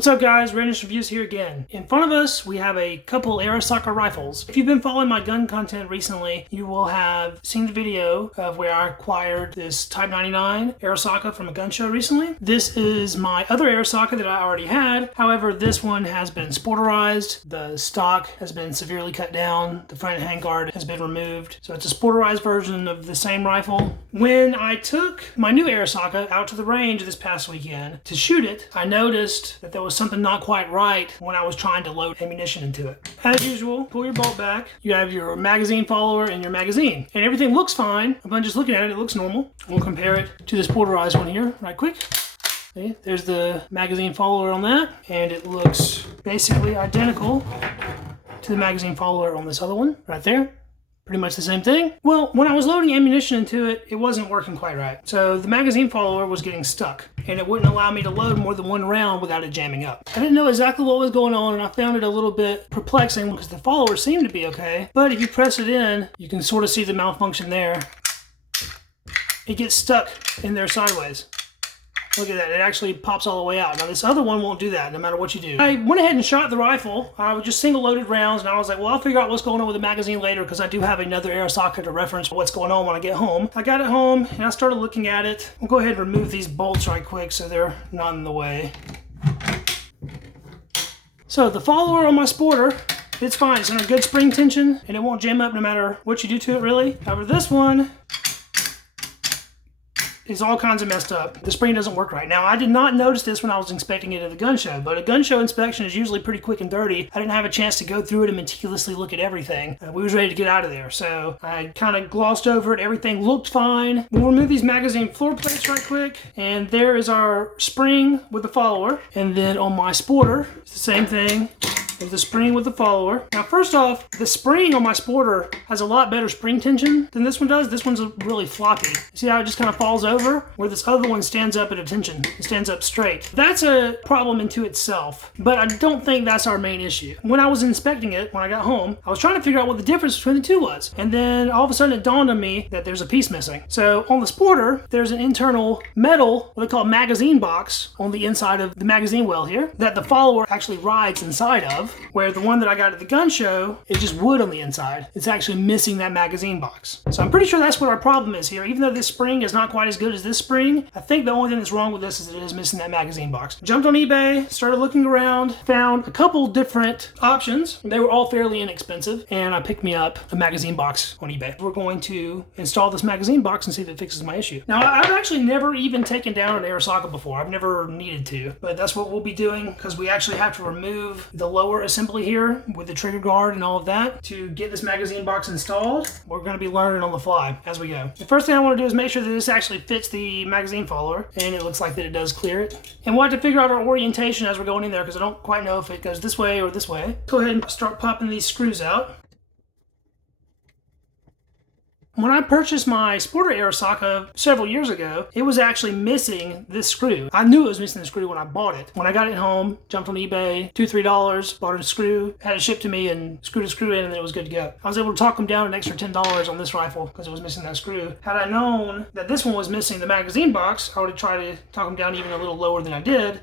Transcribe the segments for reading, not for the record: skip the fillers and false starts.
What's up guys, Readiness Reviews here again. In front of us we have a couple Arisaka rifles. If you've been following my gun content recently, you will have seen the video of where I acquired this Type 99 Arisaka from a gun show recently. This is my other Arisaka that I already had. However, this one has been sporterized. The stock has been severely cut down. The front handguard has been removed. So it's a sporterized version of the same rifle. When I took my new Arisaka out to the range this past weekend to shoot it, I noticed that there was something not quite right when I was trying to load ammunition into it. As usual, pull your bolt back. You have your magazine follower and your magazine. And everything looks fine. If I'm just looking at it, it looks normal. We'll compare it to the sporterized one here right quick. See, there's the magazine follower on that. And it looks basically identical to the magazine follower on this other one right there. Pretty much the same thing. Well, when I was loading ammunition into it, it wasn't working quite right. So the magazine follower was getting stuck and it wouldn't allow me to load more than one round without it jamming up. I didn't know exactly what was going on and I found it a little bit perplexing because the follower seemed to be okay. But if you press it in, you can sort of see the malfunction there. It gets stuck in there sideways. Look at that, it actually pops all the way out. Now this other one won't do that no matter what you do. I went ahead and shot the rifle. I was just single loaded rounds and I was like, well, I'll figure out what's going on with the magazine later because I do have another Arisaka to reference what's going on when I get home. I got it home and I started looking at it. I'll go ahead and remove these bolts right quick so they're not in the way. So the follower on my sporter, it's fine. It's under good spring tension and it won't jam up no matter what you do to it really. However, this one, it's all kinds of messed up. The spring doesn't work right. Now, I did not notice this when I was inspecting it at the gun show, but a gun show inspection is usually pretty quick and dirty. I didn't have a chance to go through it and meticulously look at everything. We was ready to get out of there, so I kind of glossed over it. Everything looked fine. We'll remove these magazine floor plates right quick, and there is our spring with the follower. And then on my sporter, it's the same thing. There's the spring with the follower. Now, first off, the spring on my sporter has a lot better spring tension than this one does. This one's really floppy. See how it just kind of falls over? Where this other one stands up at attention. It stands up straight. That's a problem into itself, but I don't think that's our main issue. When I was inspecting it, when I got home, I was trying to figure out what the difference between the two was. And then all of a sudden it dawned on me that there's a piece missing. So on the sporter, there's an internal metal, what they call magazine box, on the inside of the magazine well here, that the follower actually rides inside of. Where the one that I got at the gun show is just wood on the inside. It's actually missing that magazine box. So I'm pretty sure that's what our problem is here. Even though this spring is not quite as good as this spring, I think the only thing that's wrong with this is that it is missing that magazine box. Jumped on eBay, started looking around, found a couple different options. They were all fairly inexpensive, and I picked me up a magazine box on eBay. We're going to install this magazine box and see if it fixes my issue. Now, I've actually never even taken down an Arisaka before. I've never needed to, but that's what we'll be doing because we actually have to remove the lower assembly here with the trigger guard and all of that to get this magazine box installed. We're going to be learning on the fly as we go. The first thing I want to do is make sure that this actually fits the magazine follower, and it looks like that it does clear it. And we'll have to figure out our orientation as we're going in there because I don't quite know if it goes this way or this way. Go ahead and start popping these screws out. When I purchased my Sporter Arisaka several years ago, it was actually missing this screw. I knew it was missing the screw when I bought it. When I got it home, jumped on eBay, $2, $3, bought a screw, had it shipped to me and screwed a screw in and then it was good to go. I was able to talk them down an extra $10 on this rifle because it was missing that screw. Had I known that this one was missing the magazine box, I would have tried to talk them down even a little lower than I did.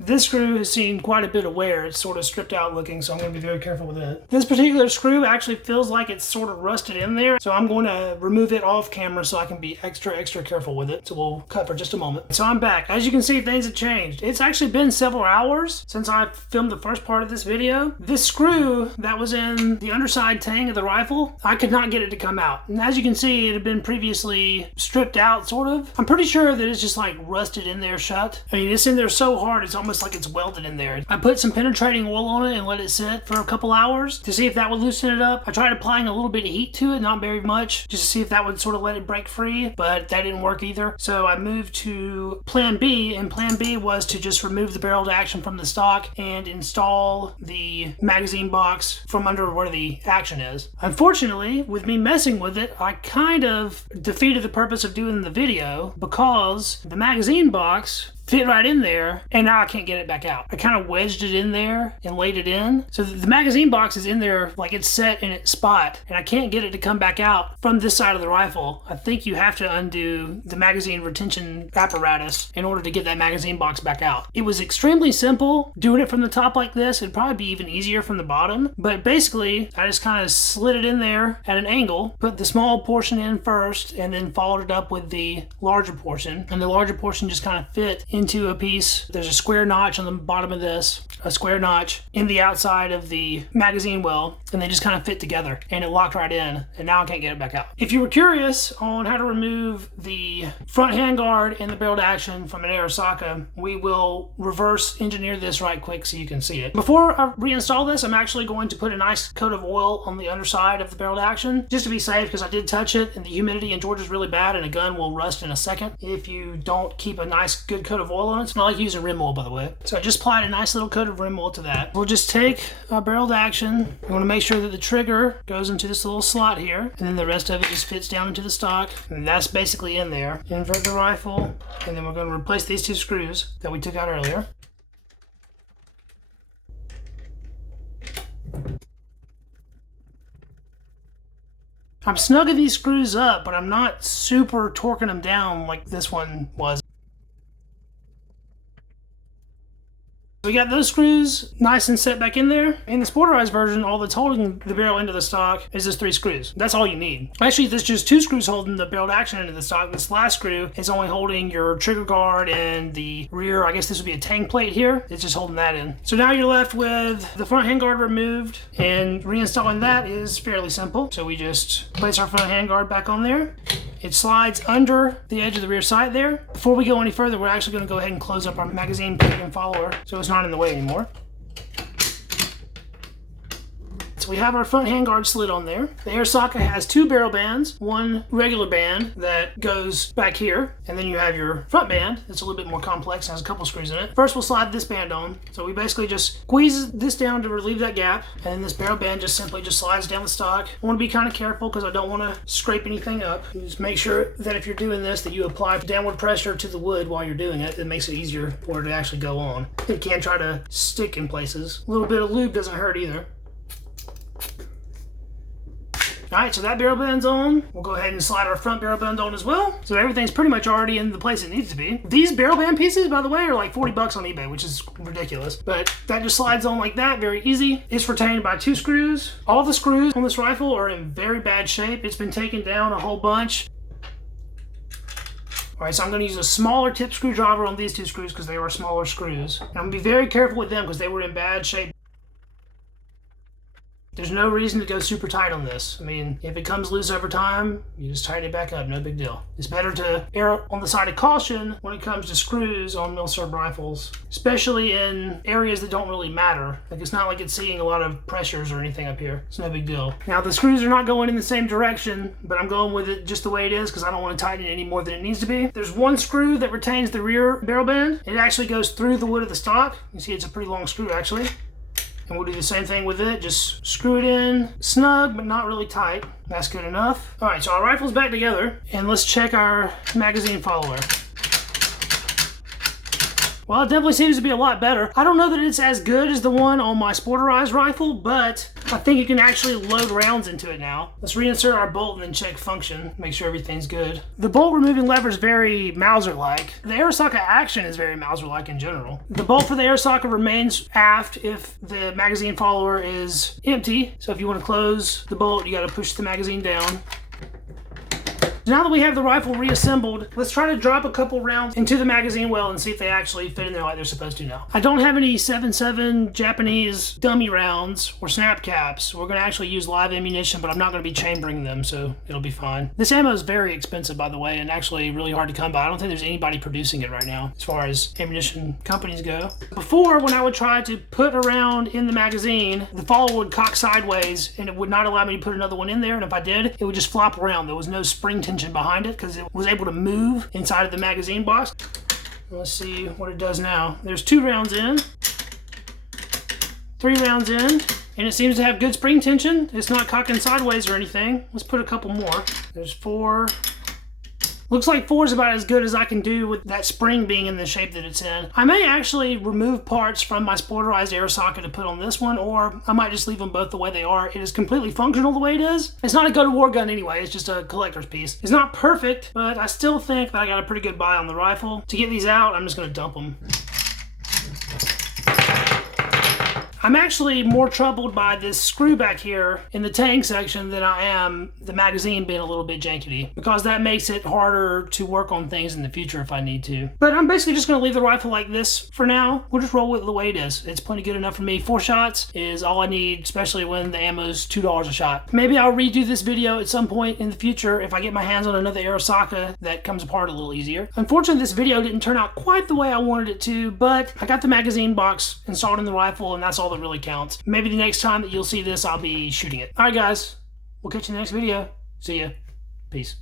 This screw has seen quite a bit of wear. It's sort of stripped out looking, so I'm going to be very careful with it. This particular screw actually feels like it's sort of rusted in there, so I'm going to remove it off camera so I can be extra careful with it. So we'll cut for just a moment. So I'm back. As you can see, things have changed. It's actually been several hours since I filmed the first part of this video. This screw that was in the underside tang of the rifle, I could not get it to come out. And as you can see, it had been previously stripped out, sort of. I'm pretty sure that it's just like rusted in there shut. I mean, it's in there so hard, it's almost like it's welded in there. I put some penetrating oil on it and let it sit for a couple hours to see if that would loosen it up. I tried applying a little bit of heat to it, not very much, just to see if that would sort of let it break free, but that didn't work either. So I moved to plan B, and plan B was to just remove the barrel to action from the stock and install the magazine box from under where the action is. Unfortunately, with me messing with it, I kind of defeated the purpose of doing the video because the magazine box fit right in there, and now I can't get it back out. I kind of wedged it in there and laid it in. So the magazine box is in there like it's set in its spot, and I can't get it to come back out from this side of the rifle. I think you have to undo the magazine retention apparatus in order to get that magazine box back out. It was extremely simple. Doing it from the top like this, it'd probably be even easier from the bottom. But basically, I just kind of slid it in there at an angle, put the small portion in first, and then followed it up with the larger portion. And the larger portion just kind of fit into a piece. There's a square notch on the bottom of this, a square notch in the outside of the magazine well, and they just kind of fit together, and it locked right in, and now I can't get it back out. If you were curious on how to remove the front handguard and the barreled action from an Arisaka, we will reverse engineer this right quick so you can see it. Before I reinstall this, I'm actually going to put a nice coat of oil on the underside of the barreled action, just to be safe, because I did touch it, and the humidity in Georgia is really bad, and a gun will rust in a second if you don't keep a nice good coat of oil on it. I like using rim oil, by the way. So I just applied a nice little coat of rim oil to that. We'll just take our barreled action. We want to make sure that the trigger goes into this little slot here, and then the rest of it just fits down into the stock, and that's basically in there. Invert the rifle, and then we're going to replace these two screws that we took out earlier. I'm snugging these screws up, but I'm not super torquing them down like this one was. We got those screws nice and set back in there. In the Sporterized version, all that's holding the barrel into the stock is just 3 screws. That's all you need. Actually, there's just 2 screws holding the barreled action into the stock. This last screw is only holding your trigger guard and the rear, I guess this would be a tank plate here. It's just holding that in. So now you're left with the front handguard removed, and reinstalling that is fairly simple. So we just place our front handguard back on there. It slides under the edge of the rear sight there. Before we go any further, we're actually going to go ahead and close up our magazine plate and follower so it's not in the way anymore. So we have our front handguard slid on there. The Arisaka has 2 barrel bands, one regular band that goes back here, and then you have your front band that's a little bit more complex and has a couple screws in it. First we'll slide this band on. So we basically just squeeze this down to relieve that gap, and then this barrel band just simply just slides down the stock. I want to be kind of careful because I don't want to scrape anything up. You just make sure that if you're doing this that you apply downward pressure to the wood while you're doing it. It makes it easier for it to actually go on. It can try to stick in places. A little bit of lube doesn't hurt either. Alright, so that barrel band's on. We'll go ahead and slide our front barrel band on as well. So everything's pretty much already in the place it needs to be. These barrel band pieces, by the way, are like 40 bucks on eBay, which is ridiculous. But that just slides on like that, very easy. It's retained by 2 screws. All the screws on this rifle are in very bad shape. It's been taken down a whole bunch. Alright, so I'm going to use a smaller tip screwdriver on these 2 screws because they are smaller screws. And I'm going to be very careful with them because they were in bad shape. There's no reason to go super tight on this. I mean, if it comes loose over time, you just tighten it back up, no big deal. It's better to err on the side of caution when it comes to screws on milsurb rifles, especially in areas that don't really matter. Like, it's not like it's seeing a lot of pressures or anything up here. It's no big deal. Now, the screws are not going in the same direction, but I'm going with it just the way it is because I don't want to tighten it any more than it needs to be. There's one screw that retains the rear barrel band. It actually goes through the wood of the stock. You see it's a pretty long screw, actually. And we'll do the same thing with it. Just screw it in snug, but not really tight. That's good enough. All right, so our rifle's back together, and let's check our magazine follower. Well, it definitely seems to be a lot better. I don't know that it's as good as the one on my Sporterized rifle, but I think you can actually load rounds into it now. Let's reinsert our bolt and then check function, make sure everything's good. The bolt removing lever is very Mauser-like. The Arisaka action is very Mauser-like in general. The bolt for the Arisaka remains aft if the magazine follower is empty. So if you want to close the bolt, you got to push the magazine down. Now that we have the rifle reassembled, let's try to drop a couple rounds into the magazine well and see if they actually fit in there like they're supposed to now. I don't have any 7.7 Japanese dummy rounds or snap caps. We're going to actually use live ammunition, but I'm not going to be chambering them, so it'll be fine. This ammo is very expensive, by the way, and actually really hard to come by. I don't think there's anybody producing it right now as far as ammunition companies go. Before, when I would try to put a round in the magazine, the follower would cock sideways and it would not allow me to put another one in there, and if I did, it would just flop around. There was no spring tension behind it because it was able to move inside of the magazine box. Let's see what it does now. There's 2 rounds in, 3 rounds in, and it seems to have good spring tension. It's not cocking sideways or anything. Let's put a couple more. There's 4, Looks like 4 is about as good as I can do with that spring being in the shape that it's in. I may actually remove parts from my spoilerized Arisaka to put on this one, or I might just leave them both the way they are. It is completely functional the way it is. It's not a go-to-war gun anyway, it's just a collector's piece. It's not perfect, but I still think that I got a pretty good buy on the rifle. To get these out, I'm just gonna dump them. I'm actually more troubled by this screw back here in the tank section than I am the magazine being a little bit jankety, because that makes it harder to work on things in the future if I need to. But I'm basically just going to leave the rifle like this for now. We'll just roll with it the way it is. It's plenty good enough for me. 4 shots is all I need, especially when the ammo's $2 a shot. Maybe I'll redo this video at some point in the future if I get my hands on another Arisaka that comes apart a little easier. Unfortunately, this video didn't turn out quite the way I wanted it to, but I got the magazine box installed in the rifle, and that's all that really counts. Maybe the next time that you'll see this, I'll be shooting it. Alright guys, we'll catch you in the next video. See ya. Peace.